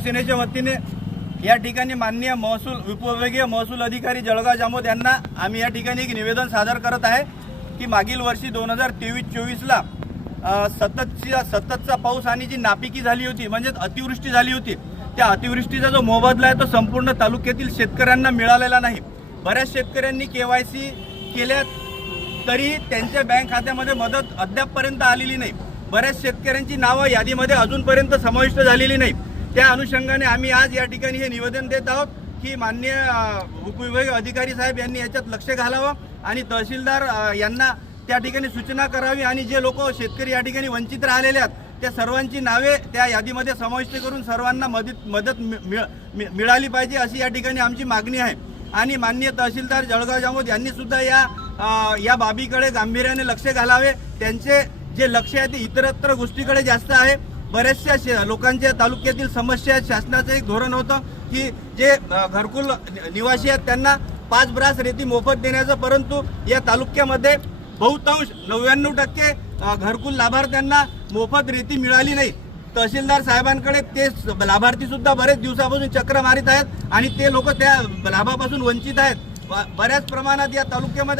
शिवसेनेच्या वतीने या ठिकाणी माननीय महसूल उपविभागीय महसूल अधिकारी जळगाव जामोद यांना आम्ही या ठिकाणी एक निवेदन सादर करत आहे की मागील वर्षी दोन हजार तेवीस चोवीसला सततच्या सततचा पाऊस आणि जी नापिकी झाली होती म्हणजेच अतिवृष्टी झाली होती त्या अतिवृष्टीचा जो मोबदला आहे तो संपूर्ण तालुक्यातील शेतकऱ्यांना मिळालेला नाही. बऱ्याच शेतकऱ्यांनी के वाय सी केल्या तरी त्यांच्या बँक खात्यामध्ये मदत अद्यापपर्यंत आलेली नाही. बऱ्याच शेतकऱ्यांची नावं यादीमध्ये अजूनपर्यंत समाविष्ट झालेली नाही. त्या अनुषंगाने आम्ही आज या ठिकाणी हे निवेदन देत आहोत की मान्य उपविभागीय अधिकारी साहेब यांनी याच्यात लक्ष घालावं आणि तहसीलदार यांना त्या ठिकाणी सूचना करावी आणि जे लोक शेतकरी या ठिकाणी वंचित राहिलेले आहेत त्या सर्वांची नावे त्या यादीमध्ये समाविष्ट करून सर्वांना मदत मदत मि- मिळ- मि- मिळाली पाहिजे अशी या ठिकाणी आमची मागणी आहे. आणि माननीय तहसीलदार जळगाव जामोद यांनी सुद्धा या या बाबीकडे गांभीर्याने लक्ष घालावे. त्यांचे जे लक्ष आहे ते इतरत्र गोष्टीकडे जास्त आहे. बऱ्याचशा लोकांच्या तालुक्यातील समस्या आहेत. शासनाचं एक धोरण होतं की जे घरकुल निवासी आहेत त्यांना पाच ब्रास रेती मोफत देण्याचं परंतु या तालुक्यामध्ये बहुतांश नव्याण्णव टक्के घरकुल लाभार्थ्यांना मोफत रेती मिळाली नाही तहसीलदार साहेबांकडे ते लाभार्थीसुद्धा लाभार्थी सुद्धा बरेच दिवसापासून चक्र मारित आहेत आणि ते लोक त्या लाभापासून वंचित आहेत ब- बऱ्याच प्रमाणात या तालुक्यामध्ये